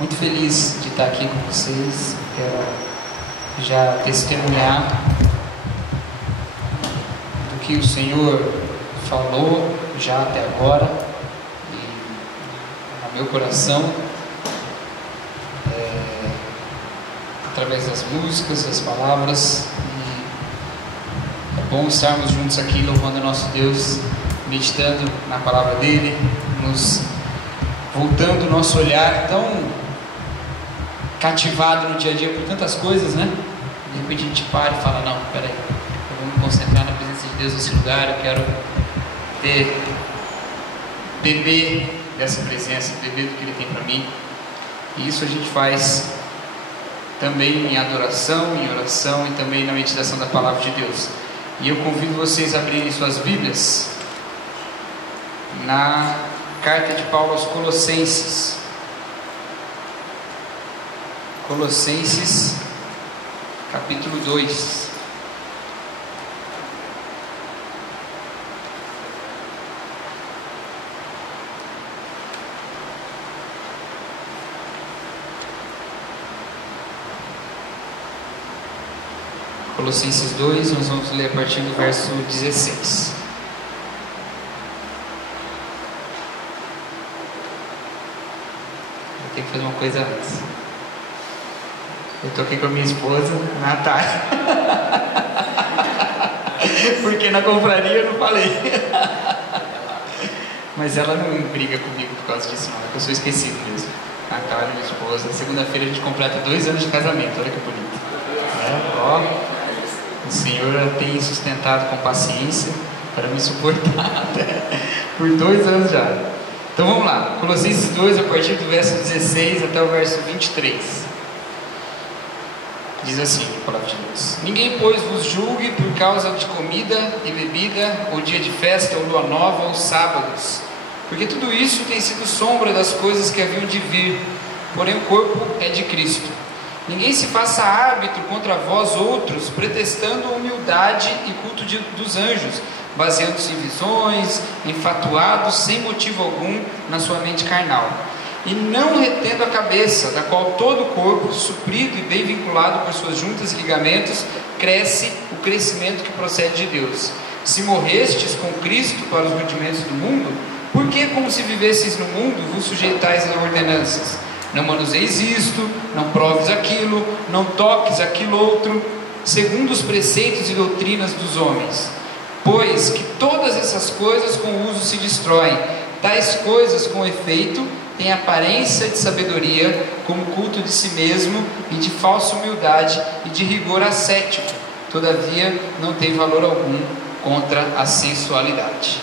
Muito feliz de estar aqui com vocês. Quero já testemunhar do que o Senhor falou já até agora e no meu coração, através das músicas, das palavras. E é bom estarmos juntos aqui louvando o nosso Deus, meditando na palavra dele, nos voltando o nosso olhar tão cativado no dia a dia por tantas coisas, né? De repente a gente para e fala: não, peraí, eu vou me concentrar na presença de Deus nesse lugar, eu quero beber dessa presença, beber do que Ele tem para mim. E isso a gente faz também em adoração, em oração e também na meditação da palavra de Deus. E eu convido vocês a abrirem suas Bíblias na carta de Paulo aos Colossenses. Colossenses, capítulo 2. Colossenses 2, nós vamos ler a partir do verso 16. Eu tenho que fazer uma coisa antes. Eu estou aqui com a minha esposa, Natália. Porque na confraria eu não falei. Mas ela não briga comigo por causa disso, não. É que eu sou esquecido mesmo. Natália, minha esposa. Segunda-feira a gente completa 2 anos de casamento. Olha que bonito. Ó, o Senhor tem sustentado com paciência para me suportar por 2 anos já. Então vamos lá. Colossenses 2, a partir do verso 16 até o verso 23. Diz assim a palavra de Deus: ninguém, pois, vos julgue por causa de comida e bebida, ou dia de festa, ou lua nova, ou sábados, porque tudo isso tem sido sombra das coisas que haviam de vir, porém o corpo é de Cristo. Ninguém se faça árbitro contra vós outros, pretextando humildade e culto dos anjos, baseando-se em visões, enfatuados sem motivo algum na sua mente carnal, e não retendo a cabeça, da qual todo o corpo, suprido e bem vinculado por suas juntas e ligamentos, cresce o crescimento que procede de Deus. Se morrestes com Cristo para os rudimentos do mundo, por que, como se vivesseis no mundo, vos sujeitais a ordenanças? Não manuseis isto, não proves aquilo, não toques aquilo outro, segundo os preceitos e doutrinas dos homens. Pois que todas essas coisas com o uso se destroem. Tais coisas, com efeito, têm aparência de sabedoria, como culto de si mesmo, e de falsa humildade, e de rigor ascético. Todavia, não tem valor algum contra a sensualidade.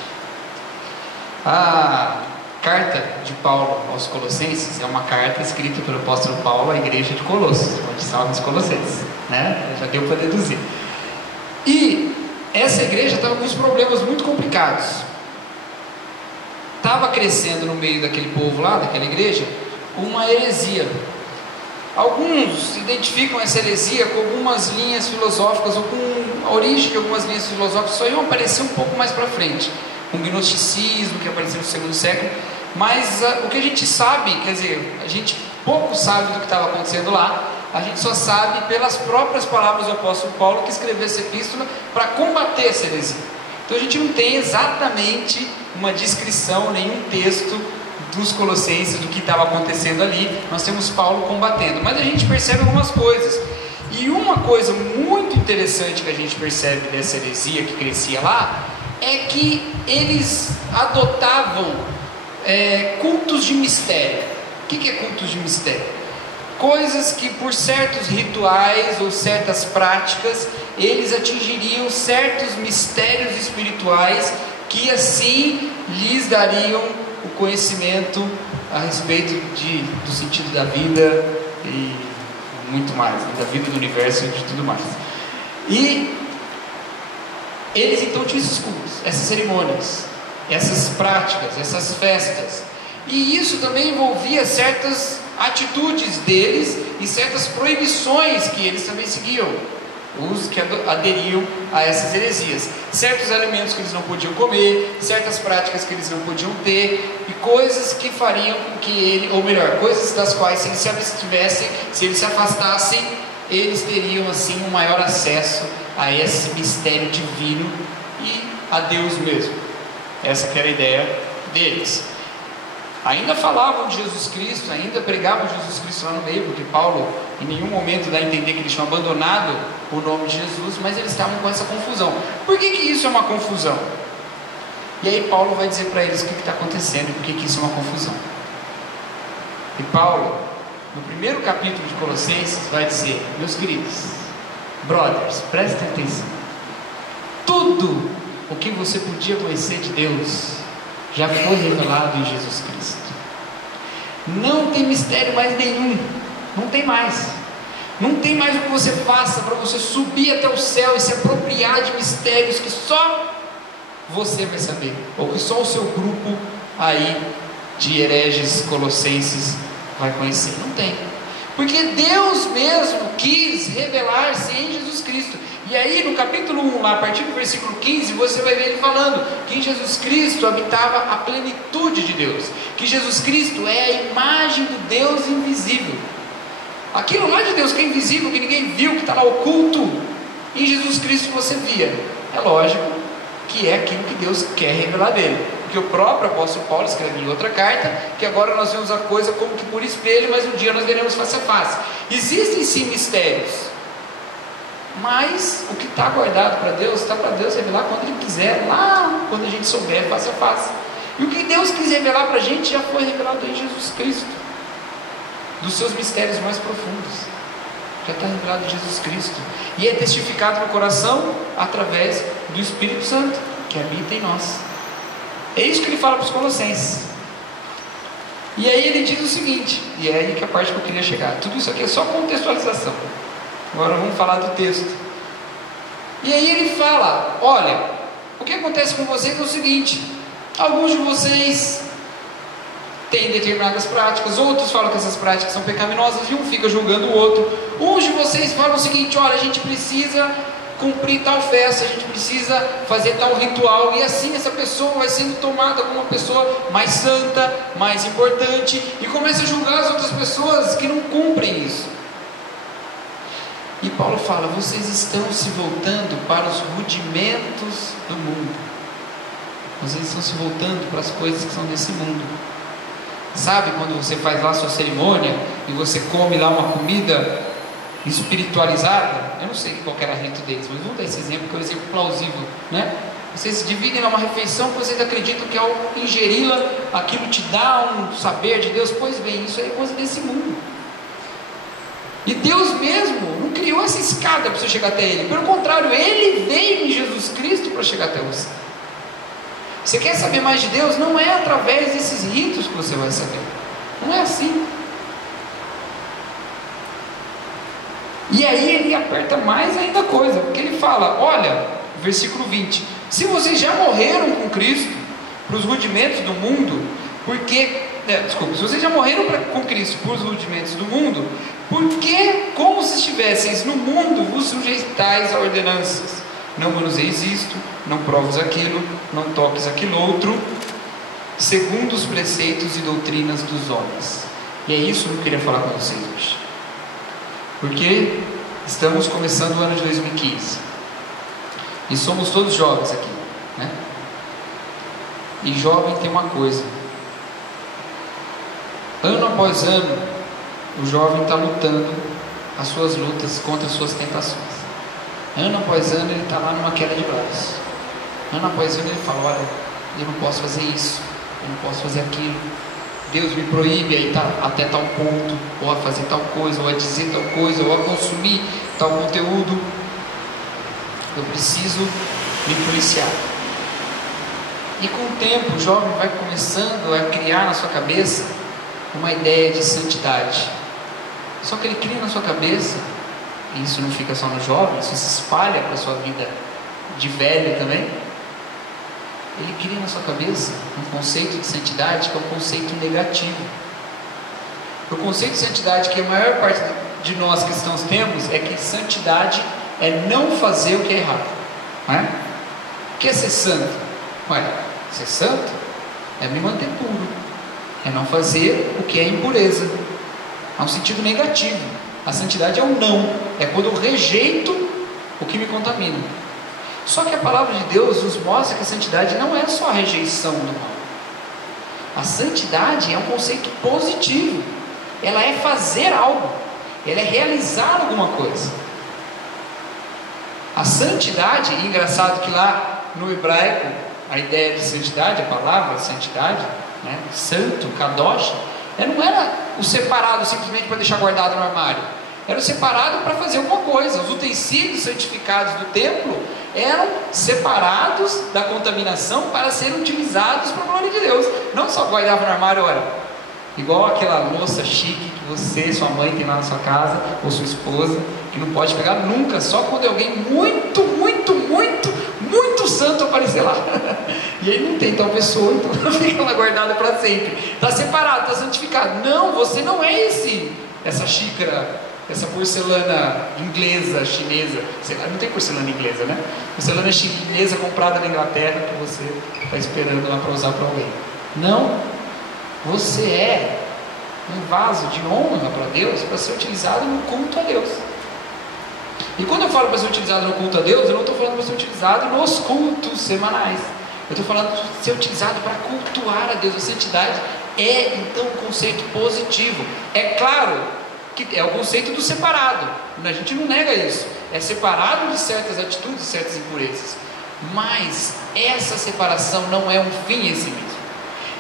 A carta de Paulo aos Colossenses é uma carta escrita pelo apóstolo Paulo à igreja de Colossos, onde estavam os Colossenses, né? Já deu para deduzir. E essa igreja estava com uns problemas muito complicados. Estava crescendo no meio daquele povo lá, daquela igreja, uma heresia. Alguns identificam essa heresia com algumas linhas filosóficas, ou com a origem de algumas linhas filosóficas, só iam aparecer um pouco mais para frente, com o gnosticismo, que apareceu no segundo século. Mas o que a gente sabe, quer dizer, a gente pouco sabe do que estava acontecendo lá, a gente só sabe pelas próprias palavras do apóstolo Paulo, que escreveu essa epístola para combater essa heresia. Então a gente não tem exatamente uma descrição, nenhum texto dos Colossenses do que estava acontecendo ali. Nós temos Paulo combatendo, mas a gente percebe algumas coisas. E uma coisa muito interessante que a gente percebe dessa heresia que crescia lá é que eles adotavam cultos de mistério. O que é cultos de mistério? Coisas que, por certos rituais ou certas práticas, eles atingiriam certos mistérios espirituais que assim lhes dariam o conhecimento a respeito do sentido da vida e muito mais, da vida, do universo e de tudo mais. E eles então tinham esses cultos, essas cerimônias, essas práticas, essas festas, e isso também envolvia certas atitudes deles e certas proibições que eles também seguiam. os que aderiam a essas heresias. Certos alimentos que eles não podiam comer, certas práticas que eles não podiam ter, e coisas que fariam com que ele, ou melhor, coisas das quais, se eles se abstivessem, se eles se afastassem, eles teriam assim um maior acesso a esse mistério divino e a Deus mesmo. Essa que era a ideia deles. Ainda falavam de Jesus Cristo, ainda pregavam Jesus Cristo lá no meio, porque Paulo em nenhum momento dá a entender que eles tinham abandonado o nome de Jesus, mas eles estavam com essa confusão. Por que isso é uma confusão? E aí Paulo vai dizer para eles o que está acontecendo e por que isso é uma confusão. E Paulo, no primeiro capítulo de Colossenses, vai dizer: meus queridos, brothers, prestem atenção, tudo o que você podia conhecer de Deus já foi revelado em Jesus Cristo. Não tem mistério mais nenhum. Não tem mais. Não tem mais o que você faça para você subir até o céu e se apropriar de mistérios que só você vai saber, ou que só o seu grupo aí de hereges colossenses vai conhecer. Não tem. Porque Deus mesmo quis revelar-se em Jesus Cristo. E aí no capítulo 1, lá, a partir do versículo 15, você vai ver ele falando que em Jesus Cristo habitava a plenitude de Deus, que Jesus Cristo é a imagem do Deus invisível. Aquilo lá de Deus que é invisível, que ninguém viu, que está lá oculto, em Jesus Cristo você via. É lógico que é aquilo que Deus quer revelar dele, porque o próprio apóstolo Paulo escreve em outra carta que agora nós vemos a coisa como que por espelho, mas um dia nós veremos face a face. Existem sim mistérios, mas o que está guardado para Deus, está para Deus revelar quando Ele quiser, lá quando a gente souber, face a face. E o que Deus quis revelar para a gente já foi revelado em Jesus Cristo, dos seus mistérios mais profundos, já está revelado em Jesus Cristo, e é testificado no coração através do Espírito Santo, que habita em nós. É isso que ele fala para os Colossenses. E aí ele diz o seguinte, e é aí que a parte que eu queria chegar. Tudo isso aqui é só contextualização. Agora vamos falar do texto. E aí ele fala: olha, o que acontece com vocês é o seguinte: alguns de vocês têm determinadas práticas, outros falam que essas práticas são pecaminosas, e um fica julgando o outro. Uns de vocês falam o seguinte: olha, a gente precisa cumprir tal festa, a gente precisa fazer tal ritual, e assim essa pessoa vai sendo tomada como uma pessoa mais santa, mais importante, e começa a julgar as outras pessoas que não cumprem isso. E Paulo fala: vocês estão se voltando para os rudimentos do mundo, vocês estão se voltando para as coisas que são desse mundo. Sabe quando você faz lá a sua cerimônia e você come lá uma comida espiritualizada? Eu não sei qual era o rito deles, mas vamos dar esse exemplo, que é um exemplo plausível, né? Vocês dividem lá uma refeição que vocês acreditam que ao ingeri-la, aquilo te dá um saber de Deus. Pois bem, isso é coisa desse mundo. E Deus mesmo não criou essa escada para você chegar até Ele. Pelo contrário, Ele veio em Jesus Cristo para chegar até você. Você quer saber mais de Deus? Não é através desses ritos que você vai saber. Não é assim. E aí ele aperta mais ainda a coisa, porque ele fala: olha, versículo 20: se vocês já morreram com Cristo para os rudimentos do mundo, se vocês já morreram com Cristo para os rudimentos do mundo, porque como se estivesseis no mundo, vos sujeitais a ordenanças: não manuseis isto, não proves aquilo, não toques aquilo outro, segundo os preceitos e doutrinas dos homens. E é isso que eu queria falar com vocês hoje, porque estamos começando o ano de 2015 e somos todos jovens aqui, né? E jovem tem uma coisa: ano após ano o jovem está lutando as suas lutas contra as suas tentações. Ano após ano ele está lá numa queda de braços. Ano após ano ele fala: olha, eu não posso fazer isso, eu não posso fazer aquilo, Deus me proíbe a ir até tal ponto, ou a fazer tal coisa, ou a dizer tal coisa, ou a consumir tal conteúdo. Eu preciso me policiar. E com o tempo o jovem vai começando a criar na sua cabeça uma ideia de santidade. Só que ele cria na sua cabeça, e isso não fica só no jovem, isso se espalha para a sua vida de velho também. Ele cria na sua cabeça um conceito de santidade que é um conceito negativo. O conceito de santidade que a maior parte de nós cristãos temos é que santidade é não fazer o que é errado, não é? O que é ser santo? Ué, ser santo é me manter puro, é não fazer o que é impureza. Há um sentido negativo. A santidade é o não, é quando eu rejeito o que me contamina. Só que a palavra de Deus nos mostra que a santidade não é só a rejeição do mal. A santidade é um conceito positivo. Ela é fazer algo, ela é realizar alguma coisa. A santidade, e engraçado que lá no hebraico, a ideia de santidade, a palavra santidade, né, santo, kadosh, não era o separado simplesmente para deixar guardado no armário, era o separado para fazer alguma coisa. Os utensílios santificados do templo eram separados da contaminação para serem utilizados para a glória de Deus. Não só guardava no armário, olha, igual aquela louça chique que você, sua mãe tem lá na sua casa, ou sua esposa, que não pode pegar nunca, só quando é alguém muito santo aparecer lá. E aí não tem tal pessoa, então fica lá guardada para sempre. Está separado, está santificado. Não, você não é essa xícara, essa porcelana inglesa, chinesa. Não tem porcelana inglesa, né? Porcelana chinesa comprada na Inglaterra que você está esperando lá para usar para alguém. Não, você é um vaso de honra para Deus, para ser utilizado no culto a Deus. E quando eu falo para ser utilizado no culto a Deus, eu não estou falando para ser utilizado nos cultos semanais. Eu estou falando para ser utilizado para cultuar a Deus. A santidade é então um conceito positivo. É claro que é o conceito do separado. A gente não nega isso. É separado de certas atitudes, de certas impurezas. Mas essa separação não é um fim em si mesmo.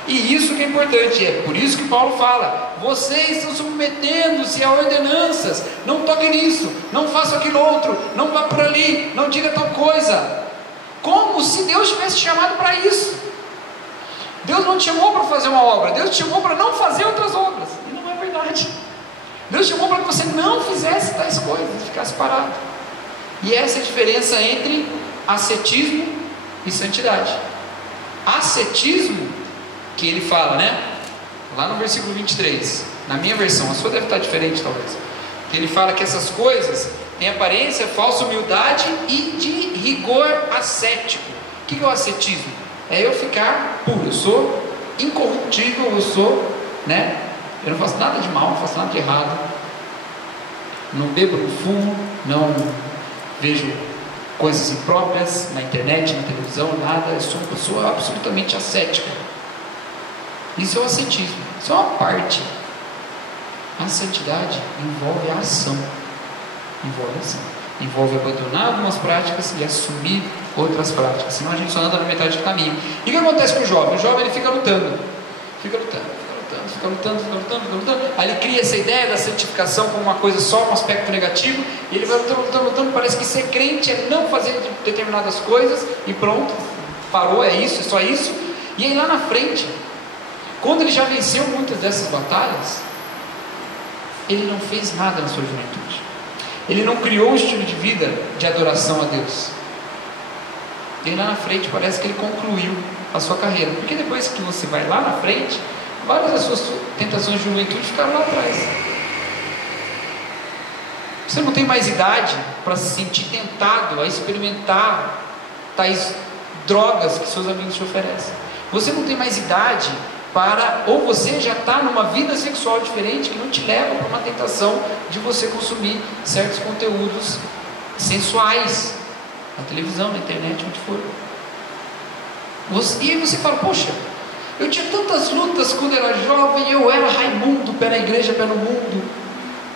E isso que é importante, é por isso que Paulo fala: vocês estão submetendo-se a ordenanças, não toque nisso, não faça aquilo outro, não vá por ali, não diga tal coisa, como se Deus tivesse chamado para isso. Deus não te chamou para fazer uma obra, Deus te chamou para não fazer outras obras, e não é verdade. Deus te chamou para que você não fizesse tais coisas, ficasse parado. E essa é a diferença entre ascetismo e santidade. Ascetismo, que ele fala, né? Lá no versículo 23, na minha versão, a sua deve estar diferente talvez, que ele fala que essas coisas têm aparência, falsa humildade e de rigor ascético. O que é o ascetismo? É eu ficar puro, eu sou incorruptível, eu sou, né? Eu não faço nada de mal, não faço nada de errado, não bebo, não fumo, não vejo coisas impróprias na internet, na televisão, nada. Eu sou uma pessoa absolutamente ascética. Isso é o ascetismo, isso é uma parte. A santidade envolve a ação, envolve abandonar algumas práticas e assumir outras práticas, senão a gente só anda na metade do caminho. E o que acontece com o jovem? O jovem ele fica lutando, aí ele cria essa ideia da santificação como uma coisa só, um aspecto negativo, e ele vai lutando, parece que ser crente é não fazer determinadas coisas, e pronto, parou, é isso, é só isso. E aí lá na frente, quando ele já venceu muitas dessas batalhas, ele não fez nada na sua juventude, ele não criou um estilo de vida de adoração a Deus. E lá na frente parece que ele concluiu a sua carreira, porque depois que você vai lá na frente, várias das suas tentações de juventude ficaram lá atrás. Você não tem mais idade para se sentir tentado a experimentar tais drogas que seus amigos te oferecem. Você não tem mais idade para, ou você já está numa vida sexual diferente que não te leva para uma tentação de você consumir certos conteúdos sensuais na televisão, na internet, onde for. E aí você fala: poxa, eu tinha tantas lutas quando era jovem, eu era Raimundo, pé na igreja, pé no mundo,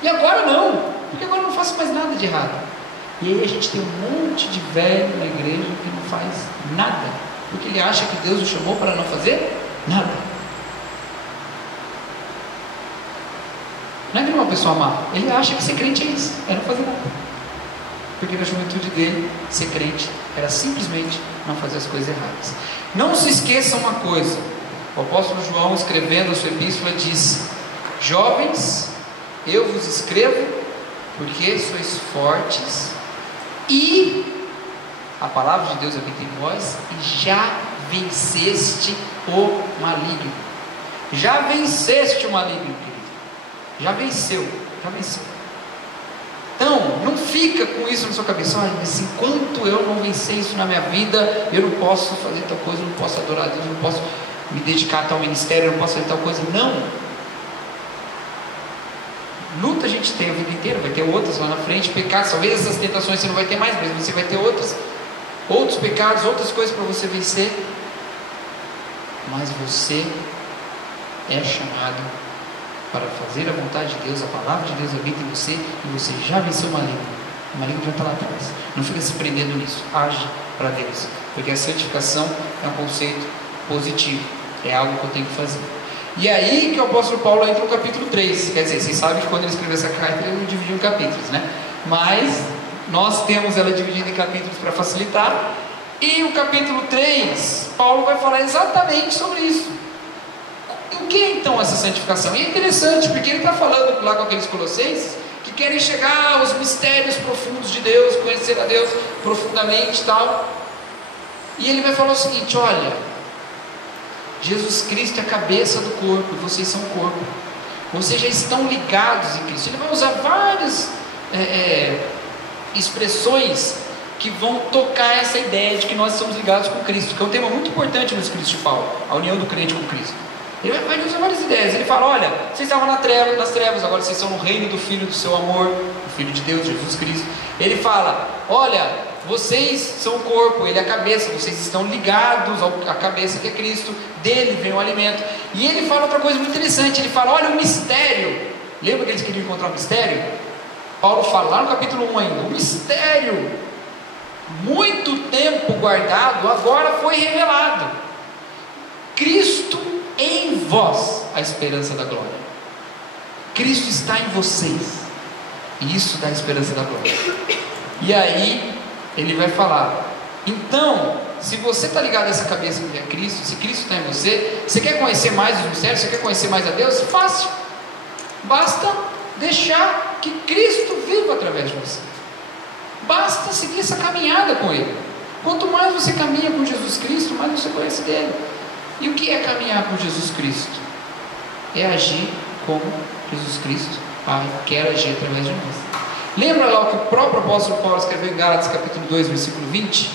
e agora não, porque agora eu não faço mais nada de errado. E aí a gente tem um monte de velho na igreja que não faz nada, porque ele acha que Deus o chamou para não fazer nada. Não é que ele é uma pessoa má, ele acha que ser crente é isso, é não fazer nada, porque na juventude dele, ser crente era simplesmente não fazer as coisas erradas. Não se esqueça uma coisa: o apóstolo João, escrevendo a sua epístola, diz: jovens, eu vos escrevo porque sois fortes e a palavra de Deus habita em vós, e já venceste o maligno. Já venceste o maligno, querido. Já venceu. Então, Não fica com isso na sua cabeça. Olha, mas enquanto eu não vencer isso na minha vida, eu não posso fazer tal coisa, eu não posso adorar a Deus, eu não posso me dedicar a tal ministério, eu não posso fazer tal coisa. Não. Luta a gente tem a vida inteira, vai ter outras lá na frente, pecados, talvez essas tentações você não vai ter mais, mas você vai ter outros pecados, outras coisas para você vencer. Mas você é chamado para fazer a vontade de Deus, a palavra de Deus habita em você, e você já venceu o maligno. O maligno já está lá atrás. Não fica se prendendo nisso, age para Deus, porque a santificação é um conceito positivo, é algo que eu tenho que fazer. E aí que o apóstolo Paulo entra no capítulo 3, quer dizer, vocês sabem que quando ele escreveu essa carta ele não dividiu em capítulos, né? Mas nós temos ela dividida em capítulos para facilitar, e o capítulo 3, Paulo vai falar exatamente sobre isso. O que é então essa santificação? E é interessante, porque ele está falando lá com aqueles colossenses que querem chegar aos mistérios profundos de Deus, conhecer a Deus profundamente e tal, e ele vai falar o seguinte: olha, Jesus Cristo é a cabeça do corpo, e vocês são o corpo, vocês já estão ligados em Cristo. Ele vai usar várias expressões que vão tocar essa ideia de que nós somos ligados com Cristo, que é um tema muito importante no escrito de Paulo, a união do crente com Cristo. Ele vai usar várias ideias. Ele fala: olha, vocês estavam nas trevas, agora vocês estão no reino do Filho do seu amor, o Filho de Deus, Jesus Cristo. Ele fala: olha, vocês são o corpo, ele é a cabeça, vocês estão ligados à cabeça que é Cristo, dele vem o alimento. E ele fala outra coisa muito interessante, ele fala: olha, o mistério, lembra que eles queriam encontrar um mistério? Paulo fala lá no capítulo 1 ainda, o mistério, muito tempo guardado, agora foi revelado. Cristo em vós, a esperança da glória. Cristo está em vocês, e isso dá a esperança da glória. E aí ele vai falar: então, se você está ligado a essa cabeça que é Cristo, se Cristo está em você, você quer conhecer mais os mistérios, você quer conhecer mais a Deus? Fácil, basta deixar que Cristo viva através de você, basta seguir essa caminhada com Ele. Quanto mais você caminha com Jesus Cristo, mais você conhece dele. E o que é caminhar com Jesus Cristo? É agir como Jesus Cristo quer agir através de nós. Lembra lá o que o próprio apóstolo Paulo escreveu em Gálatas capítulo 2, versículo 20?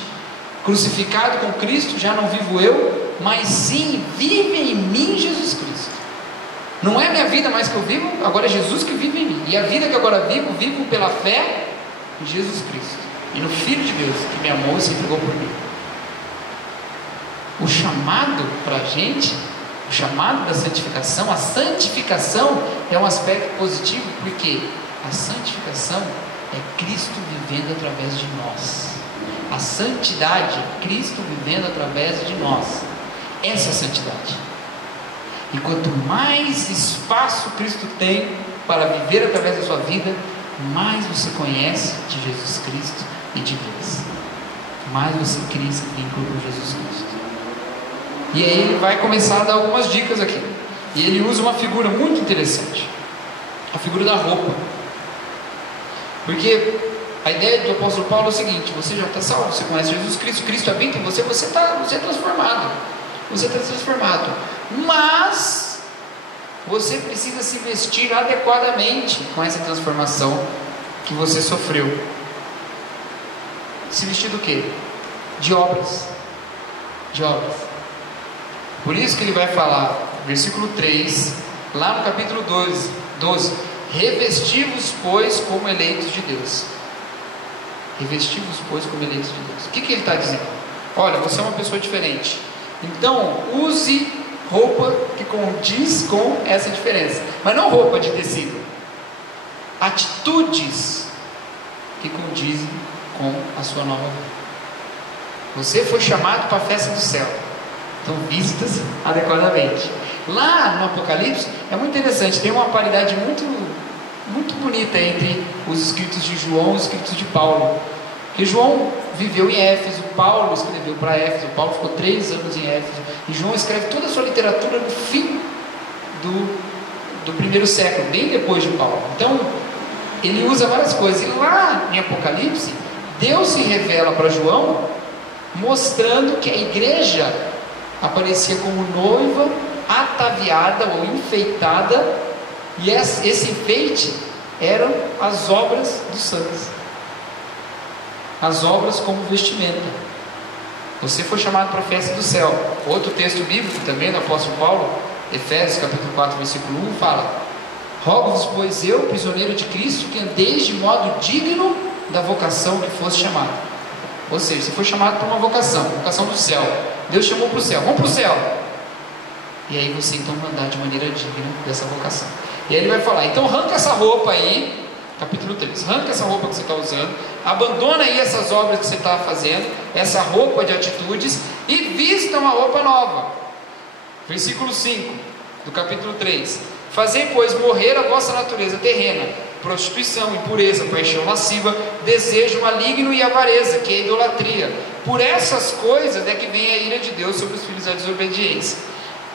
Crucificado com Cristo, já não vivo eu, mas sim vive em mim Jesus Cristo. Não é minha vida mais que eu vivo, agora é Jesus que vive em mim. E a vida que agora vivo pela fé em Jesus Cristo e no Filho de Deus que me amou e se entregou por mim. O chamado para a gente, o chamado da santificação, a santificação é um aspecto positivo, porque a santificação é Cristo vivendo através de nós. A santidade é Cristo vivendo através de nós. Essa é a santidade. E quanto mais espaço Cristo tem para viver através da sua vida, mais você conhece de Jesus Cristo e de Deus, mais você cria esse vínculo com Jesus Cristo. E aí ele vai começar a dar algumas dicas aqui, e ele usa uma figura muito interessante, a figura da roupa, porque a ideia do apóstolo Paulo é o seguinte: você já está salvo, você conhece Jesus Cristo, Cristo habita em você, você é transformado, mas você precisa se vestir adequadamente com essa transformação que você sofreu. Se vestir do quê? De obras. Por isso que ele vai falar, versículo 3, lá no capítulo 12: revesti-vos, pois, como eleitos de Deus. Revesti-vos, pois, como eleitos de Deus. O que ele está dizendo? Olha, você é uma pessoa diferente, então use roupa que condiz com essa diferença, mas não roupa de tecido, atitudes que condizem com a sua nova vida. Você foi chamado para a festa do céu, então vistas adequadamente. Lá no Apocalipse é muito interessante, tem uma paridade muito bonita entre os escritos de João e os escritos de Paulo, porque João viveu em Éfeso, Paulo escreveu para Éfeso, Paulo ficou 3 anos em Éfeso, e João escreve toda a sua literatura no fim do primeiro século, bem depois de Paulo. Então ele usa várias coisas, e lá em Apocalipse Deus se revela para João mostrando que a igreja aparecia como noiva ataviada ou enfeitada, e esse enfeite eram as obras dos santos. as obras como vestimenta. Você foi chamado para a festa do céu. Outro texto bíblico também do apóstolo Paulo, Efésios capítulo 4, versículo 1, fala: rogo-vos, pois eu, prisioneiro de Cristo, que andeis de modo digno da vocação que fosse chamado. Ou seja, você foi chamado para uma vocação do céu. Deus chamou para o céu, vamos para o céu. E aí você então vai andar de maneira digna dessa vocação. E aí ele vai falar: então arranca essa roupa aí, capítulo 3, arranca essa roupa que você está usando, abandona aí essas obras que você está fazendo, essa roupa de atitudes, e vista uma roupa nova. Versículo 5 do capítulo 3: fazei, pois, morrer a vossa natureza terrena, prostituição, impureza, paixão lasciva, desejo maligno e avareza, que é idolatria. Por essas coisas é que vem a ira de Deus sobre os filhos da desobediência.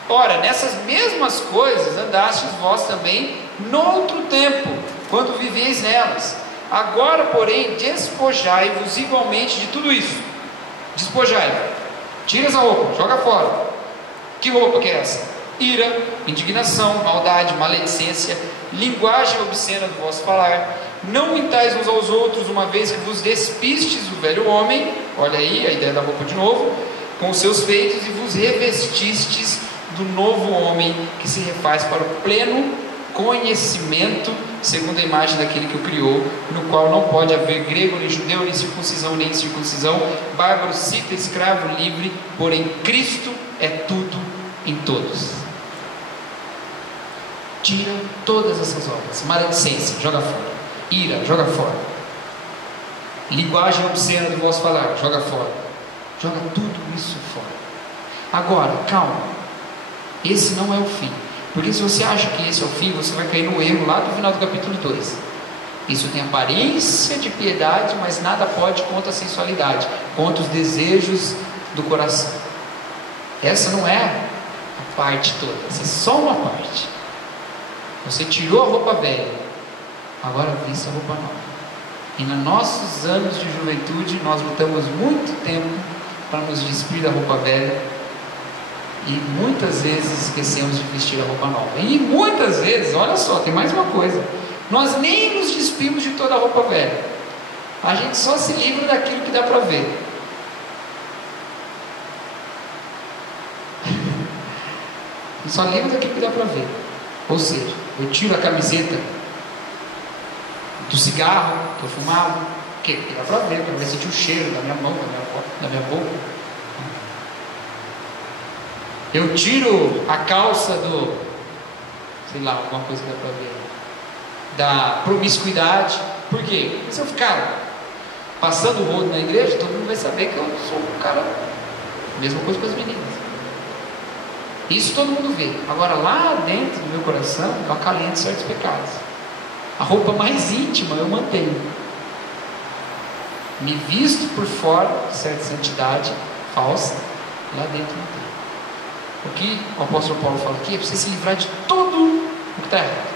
Ora, nessas mesmas coisas andastes vós também noutro tempo, quando viveis nelas. Agora, porém, despojai-vos igualmente de tudo isso. Despojai. Tira essa roupa, joga fora. Que roupa que é essa? Ira, indignação, maldade, maledicência, linguagem obscena do vosso falar. Não mintais uns aos outros, uma vez que vos despistes do velho homem. Olha aí a ideia da roupa de novo, com os seus feitos, e vos revestistes do novo homem, que se refaz para o pleno conhecimento, segundo a imagem daquele que o criou, no qual não pode haver grego, nem judeu, nem circuncisão, nem incircuncisão, bárbaro, cita, escravo, livre, porém Cristo é tudo em todos. Tira todas essas obras. Maledicência, joga fora. Ira, joga fora. Linguagem obscena do vosso falar, joga fora. Joga tudo isso fora. Agora, calma. Esse não é o fim. Porque se você acha que esse é o fim, você vai cair no erro lá do final do capítulo 2. Isso tem aparência de piedade, mas nada pode contra a sensualidade, contra os desejos do coração. Essa não é a parte toda, essa é só uma parte. Você tirou a roupa velha, agora vista a roupa nova. E nos nossos anos de juventude, nós lutamos muito tempo para nos despir da roupa velha, e muitas vezes esquecemos de vestir a roupa nova. E muitas vezes, olha só, tem mais uma coisa: nós nem nos despimos de toda a roupa velha, a gente só se livra daquilo que dá para ver. Só livra daquilo que dá para ver. Ou seja, eu tiro a camiseta do cigarro que eu fumava, porque dá para ver, para ver sentir o cheiro da minha mão, da minha boca. Eu tiro a calça do, sei lá, alguma coisa que dá para ver, da promiscuidade. Por quê? Porque se eu ficar passando o rodo na igreja, todo mundo vai saber que eu sou um cara. Mesma coisa com as meninas. Isso todo mundo vê. Agora lá dentro do meu coração, eu acalento certos pecados. A roupa mais íntima eu mantenho. Me visto por fora de certa santidade falsa, lá dentro não tem. O que o apóstolo Paulo fala aqui é para você se livrar de tudo o que está errado.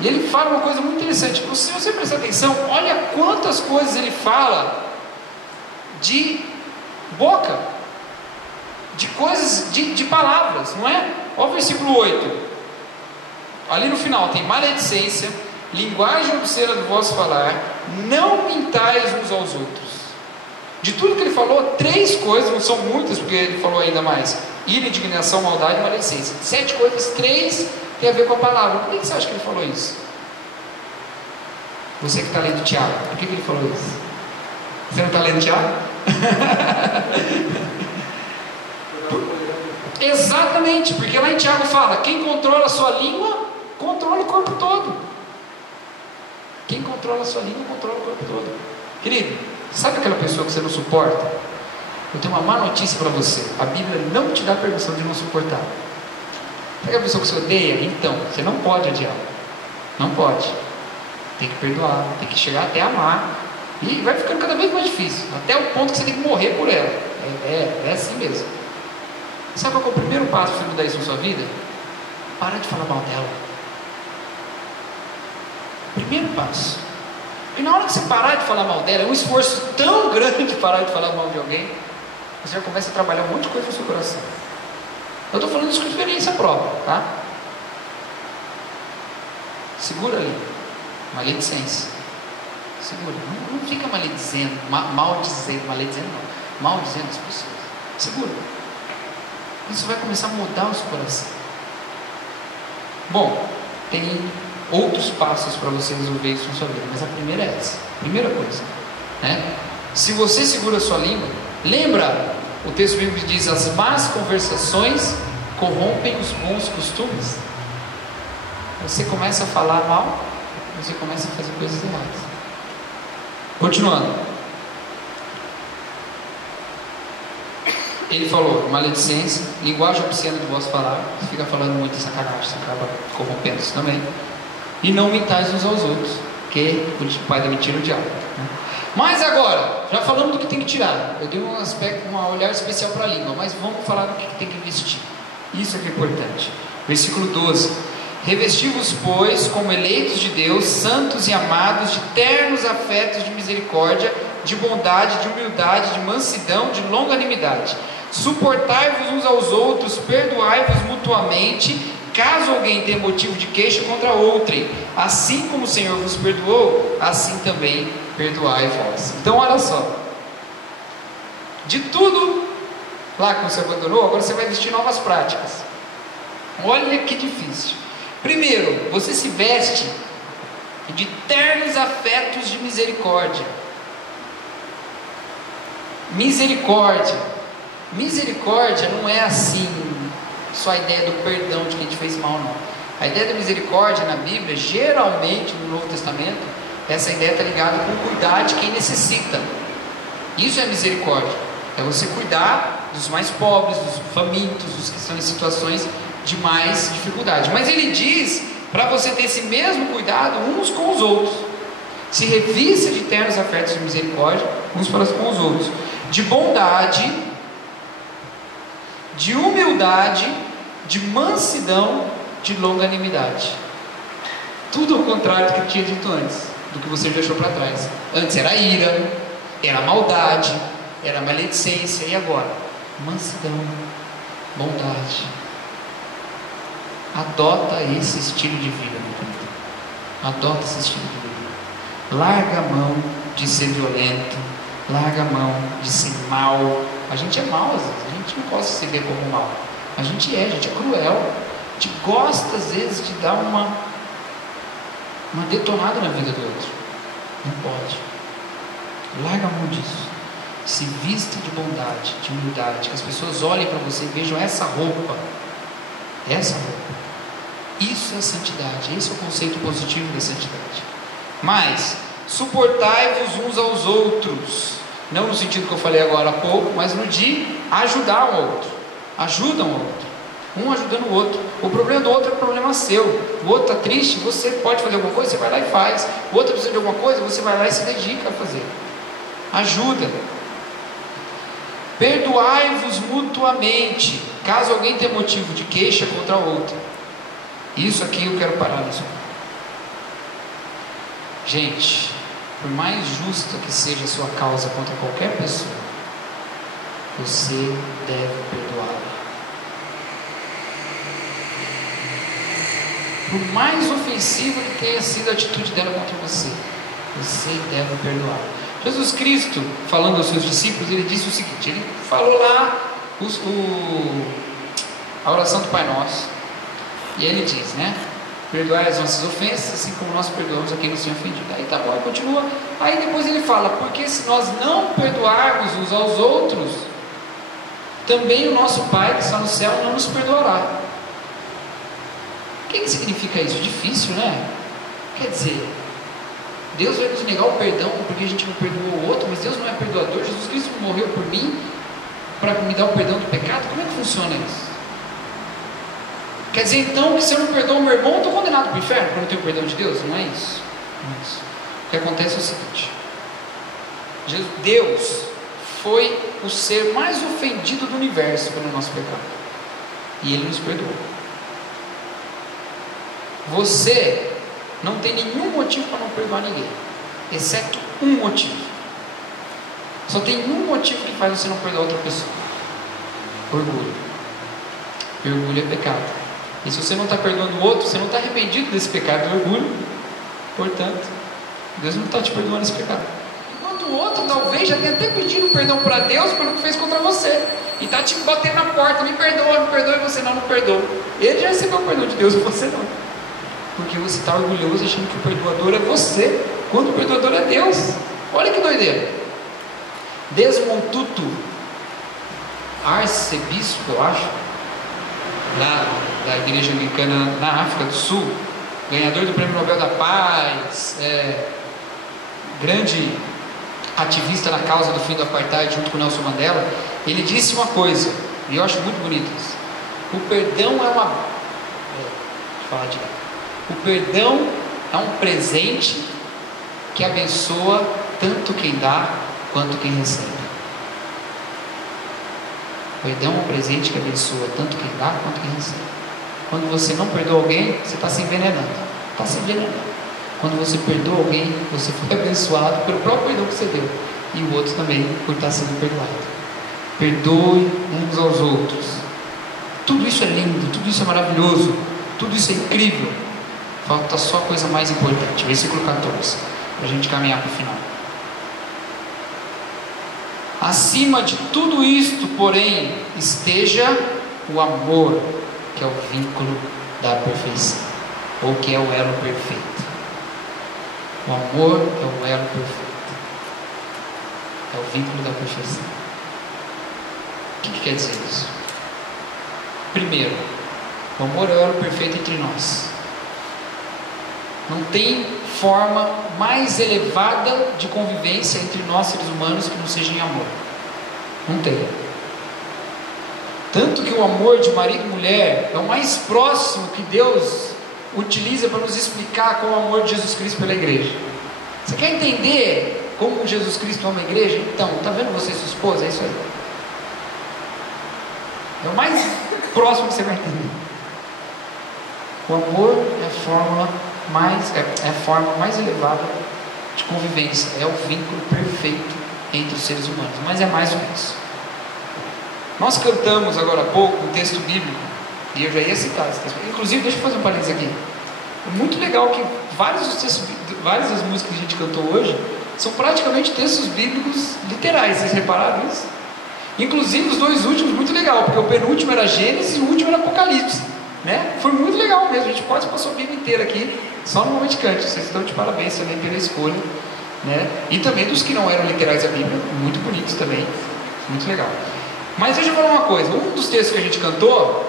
E ele fala uma coisa muito interessante. Se você prestar atenção, olha quantas coisas ele fala de boca, de coisas, de palavras, não é? Olha o versículo 8. Ali no final tem maledicência, linguagem obscena do vosso falar, não mintais uns aos outros. De tudo que ele falou, 3 coisas, não são muitas, porque ele falou ainda mais: ira, indignação, maldade e maledicência. 7 coisas, 3 tem a ver com a palavra. Por que você acha que ele falou isso? Você que está lendo Tiago, por que ele falou isso? Você não está lendo Tiago? Exatamente, porque lá em Tiago fala: quem controla a sua língua, controla o corpo todo. Quem controla a sua língua, controla o corpo todo. Querido, sabe aquela pessoa que você não suporta? Eu tenho uma má notícia para você: a Bíblia não te dá permissão de não suportar. Sabe aquela pessoa que você odeia? Então, você não pode odiar. Não pode. Tem que perdoar, tem que chegar até amar. E vai ficando cada vez mais difícil, até o ponto que você tem que morrer por ela. É assim mesmo. Sabe qual é o primeiro passo para você mudar isso na sua vida? Parar de falar mal dela. Primeiro passo. E na hora que você parar de falar mal dela, é um esforço tão grande parar de falar mal de alguém, você já começa a trabalhar um monte de coisa no seu coração. Eu estou falando isso com experiência própria, tá? Segura ali. Maledicência. Segura. Não fica maldizendo as pessoas. Segura. Isso vai começar a mudar o seu coração. Bom, tem outros passos para você resolver isso na sua vida, mas a primeira é essa. Primeira coisa, né? Se você segura a sua língua, lembra o texto bíblico que diz: as más conversações corrompem os bons costumes. Você começa a falar mal, você começa a fazer coisas erradas. Continuando, ele falou: maledicência, linguagem obscena de vosso falar. Você fica falando muita sacanagem, você acaba corrompendo isso também. E não mentais uns aos outros, que o pai da mentira é o diabo, né? Mas agora, já falamos do que tem que tirar. Eu dei um aspecto, um olhar especial para a língua, mas vamos falar do que tem que investir. Isso é que é importante. Versículo 12: revesti-vos, pois, como eleitos de Deus, santos e amados, de ternos afetos de misericórdia, de bondade, de humildade, de mansidão, de longanimidade. Suportai-vos uns aos outros, perdoai-vos mutuamente, caso alguém tenha motivo de queixa contra outrem. Assim como o Senhor vos perdoou, assim também perdoai vós. Então olha só, de tudo lá que você abandonou, agora você vai investir em novas práticas. Olha que difícil. Primeiro, você se veste de ternos afetos de misericórdia. Misericórdia não é assim só a ideia do perdão de quem te fez mal, não. A ideia da misericórdia na Bíblia, geralmente no Novo Testamento, essa ideia está ligada com cuidar de quem necessita. Isso é misericórdia. É você cuidar dos mais pobres, dos famintos, dos que estão em situações de mais dificuldade. Mas ele diz para você ter esse mesmo cuidado uns com os outros. Se revista de ternos afetos de misericórdia uns para com os outros, de bondade, de humildade, de mansidão, de longanimidade. Tudo ao contrário do que eu tinha dito antes, do que você deixou para trás. Antes era ira, era maldade, era maledicência, e agora? Mansidão, bondade. Adota esse estilo de vida, meu querido. Adota esse estilo de vida. Larga a mão de ser violento, larga a mão de ser mal. A gente é mal às vezes, a gente não gosta de se ver como mal. A gente é cruel. A gente gosta às vezes de dar uma detonada na vida do outro. Não pode. Larga a mão disso. Se vista de bondade, de humildade, que as pessoas olhem para você e vejam essa roupa. Essa roupa. Isso é santidade. Esse é o conceito positivo da santidade. Mas suportai-vos uns aos outros, não no sentido que eu falei agora há pouco, mas no de ajudar um ao outro. Ajuda um ao outro, um ajudando o outro. O problema do outro é problema seu. O outro está triste, você pode fazer alguma coisa, você vai lá e faz. O outro precisa de alguma coisa, você vai lá e se dedica a fazer. Ajuda. Perdoai-vos mutuamente, caso alguém tenha motivo de queixa contra outro. Isso aqui eu quero parar nisso. Gente, por mais justa que seja a sua causa contra qualquer pessoa, você deve perdoá-la. Por mais ofensiva que tenha sido a atitude dela contra você, você deve perdoá-la. Jesus Cristo, falando aos seus discípulos, ele disse o seguinte, ele falou lá a oração do Pai Nosso, e ele diz, né? Perdoai as nossas ofensas, assim como nós perdoamos a quem nos tem ofendido. Aí tá bom, continua. Aí depois ele fala, porque se nós não perdoarmos uns aos outros, também o nosso Pai que está no céu não nos perdoará. O que significa isso? Difícil, né? Quer dizer, Deus vai nos negar o perdão porque a gente não perdoou o outro, mas Deus não é perdoador. Jesus Cristo morreu por mim para me dar o perdão do pecado. Como é que funciona isso? Quer dizer então que se eu não perdoo o meu irmão, eu estou condenado para o inferno porque eu não tenho o perdão de Deus? Não é isso. Não é isso. O que acontece é o seguinte: Deus foi o ser mais ofendido do universo pelo nosso pecado, e Ele nos perdoou. Você não tem nenhum motivo para não perdoar ninguém, exceto um motivo. Só tem um motivo que faz você não perdoar outra pessoa: orgulho. E orgulho é pecado. E se você não está perdoando o outro, você não está arrependido desse pecado do orgulho, portanto, Deus não está te perdoando esse pecado. Enquanto o outro talvez já tenha até pedido perdão para Deus pelo que fez contra você. E está te batendo na porta, me perdoa, e você não perdoa. Ele já recebeu o perdão de Deus e você não. Porque você está orgulhoso achando que o perdoador é você, quando o perdoador é Deus. Olha que doideira. Desmond Tutu, arcebispo, eu acho, lá da igreja anglicana na África do Sul, ganhador do Prêmio Nobel da Paz, grande ativista na causa do fim do apartheid junto com Nelson Mandela. Ele disse uma coisa, e eu acho muito bonito isso: o perdão é uma... deixa eu falar direto. O perdão é um presente que abençoa tanto quem dá quanto quem recebe. O perdão é um presente que abençoa tanto quem dá quanto quem recebe. Quando você não perdoa alguém, você está se envenenando. Está se envenenando. Quando você perdoa alguém, você foi abençoado pelo próprio perdão que você deu. E o outro também por estar sendo perdoado. Perdoe uns aos outros. Tudo isso é lindo, tudo isso é maravilhoso, tudo isso é incrível. Falta só a coisa mais importante, versículo 14, para a gente caminhar para o final. Acima de tudo isto, porém, esteja o amor, que é o vínculo da perfeição, ou que é o elo perfeito. O amor é o elo perfeito, é o vínculo da perfeição. O que quer dizer isso? Primeiro, o amor é o elo perfeito entre nós. Não tem forma mais elevada de convivência entre nós seres humanos que não seja em amor. Não tem. Tanto que o amor de marido e mulher é o mais próximo que Deus utiliza para nos explicar qual é o amor de Jesus Cristo pela igreja. Você quer entender como Jesus Cristo ama a igreja? Então, está vendo você e sua esposa? É isso aí. É o mais próximo que você vai entender. O amor é a forma mais elevada de convivência, é o vínculo perfeito entre os seres humanos, mas é mais do que isso. Nós cantamos agora há pouco um texto bíblico, e eu já ia citar esse texto. Inclusive, deixa eu fazer um parênteses aqui. É muito legal que várias das músicas que a gente cantou hoje são praticamente textos bíblicos literais. Vocês repararam isso? Inclusive os dois últimos, muito legal, porque o penúltimo era Gênesis e o último era Apocalipse, né? Foi muito legal mesmo. A gente quase passou a Bíblia inteira aqui só no Momento Cante. Vocês estão de parabéns também pela escolha, né? E também dos que não eram literais da Bíblia, muito bonitos também, muito legal. Mas deixa eu falar uma coisa. Um dos textos que a gente cantou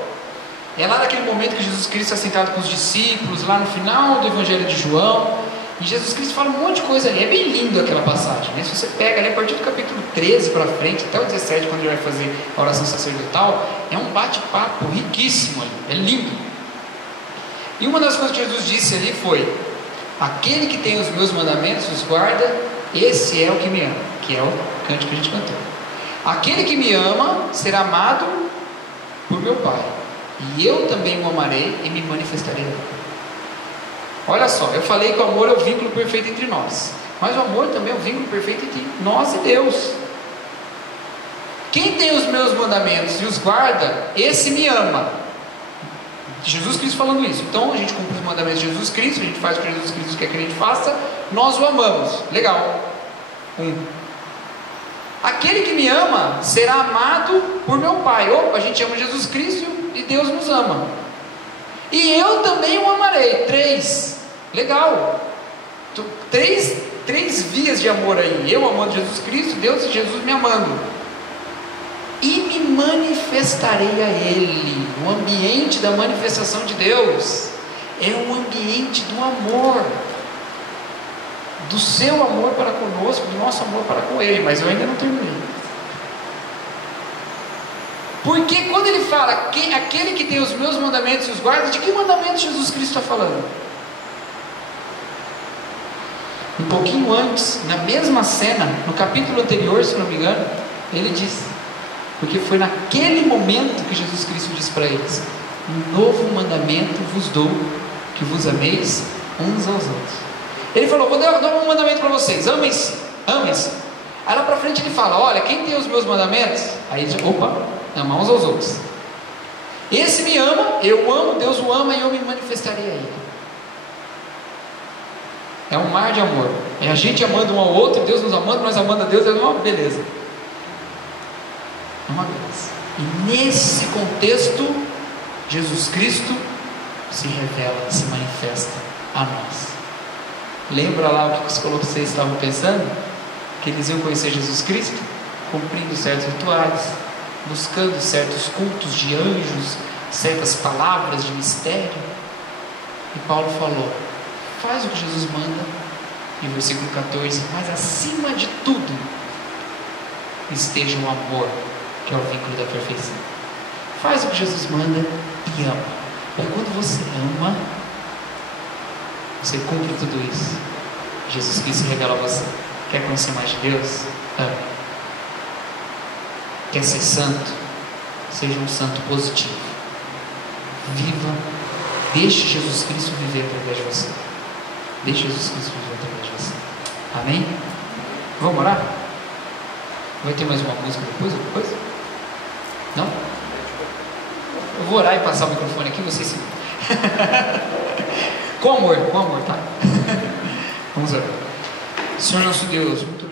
é lá naquele momento que Jesus Cristo está sentado com os discípulos, lá no final do Evangelho de João, e Jesus Cristo fala um monte de coisa ali. É bem lindo aquela passagem, né? Se você pega ali a partir do capítulo 13 para frente, até o 17, quando ele vai fazer a oração sacerdotal, é um bate-papo riquíssimo ali, é lindo. E uma das coisas que Jesus disse ali foi: aquele que tem os meus mandamentos, os guarda, esse é o que me ama, que é o cântico que a gente cantou. Aquele que me ama será amado por meu Pai, e eu também o amarei e me manifestarei a ele. Olha só, eu falei que o amor é o vínculo perfeito entre nós, mas o amor também é o vínculo perfeito entre nós e Deus. Quem tem os meus mandamentos e os guarda, esse me ama. Jesus Cristo falando isso. Então a gente cumpre os mandamentos de Jesus Cristo, a gente faz o que Jesus Cristo quer que a gente faça, nós o amamos. Legal. Aquele que me ama será amado por meu Pai. Opa, a gente ama Jesus Cristo e Deus nos ama. E eu também o amarei. 3. Legal. 3 vias de amor aí. Eu amando Jesus Cristo, Deus e Jesus me amando. E me manifestarei a Ele. O ambiente da manifestação de Deus é um ambiente do amor, do seu amor para conosco, do nosso amor para com Ele. Mas eu ainda não terminei. Porque quando ele fala aquele que tem os meus mandamentos e os guarda, de que mandamentos Jesus Cristo está falando? Um pouquinho antes, na mesma cena, no capítulo anterior, se não me engano, ele disse, porque foi naquele momento que Jesus Cristo disse para eles: um novo mandamento vos dou, que vos ameis uns aos outros. Ele falou: vou dar um mandamento para vocês, amem-se, amem-se. Aí lá para frente ele fala: olha, quem tem os meus mandamentos? Aí ele diz: opa, ama uns aos outros. Esse me ama, eu amo, Deus o ama e eu me manifestarei a Ele. É um mar de amor. É a gente amando um ao outro, Deus nos amando, nós amando a Deus, é uma beleza. É uma beleza. E nesse contexto, Jesus Cristo se revela, se manifesta a nós. Lembra lá o que vocês estavam pensando? Que eles iam conhecer Jesus Cristo cumprindo certos rituais, buscando certos cultos de anjos, certas palavras de mistério. E Paulo falou: faz o que Jesus manda. E o versículo 14: mas acima de tudo esteja o amor, que é o vínculo da perfeição. Faz o que Jesus manda e ama. E quando você ama, você cumpre tudo isso. Jesus Cristo revela a você. Quer conhecer mais de Deus? Ame. Quer ser santo? Seja um santo positivo. Viva. Deixe Jesus Cristo viver através de você. Deixe Jesus Cristo viver através de você. Amém? Vamos orar? Vai ter mais uma música depois? Não? Eu vou orar e passar o microfone aqui, vocês se... com amor, tá? Vamos orar. Senhor nosso Deus, muito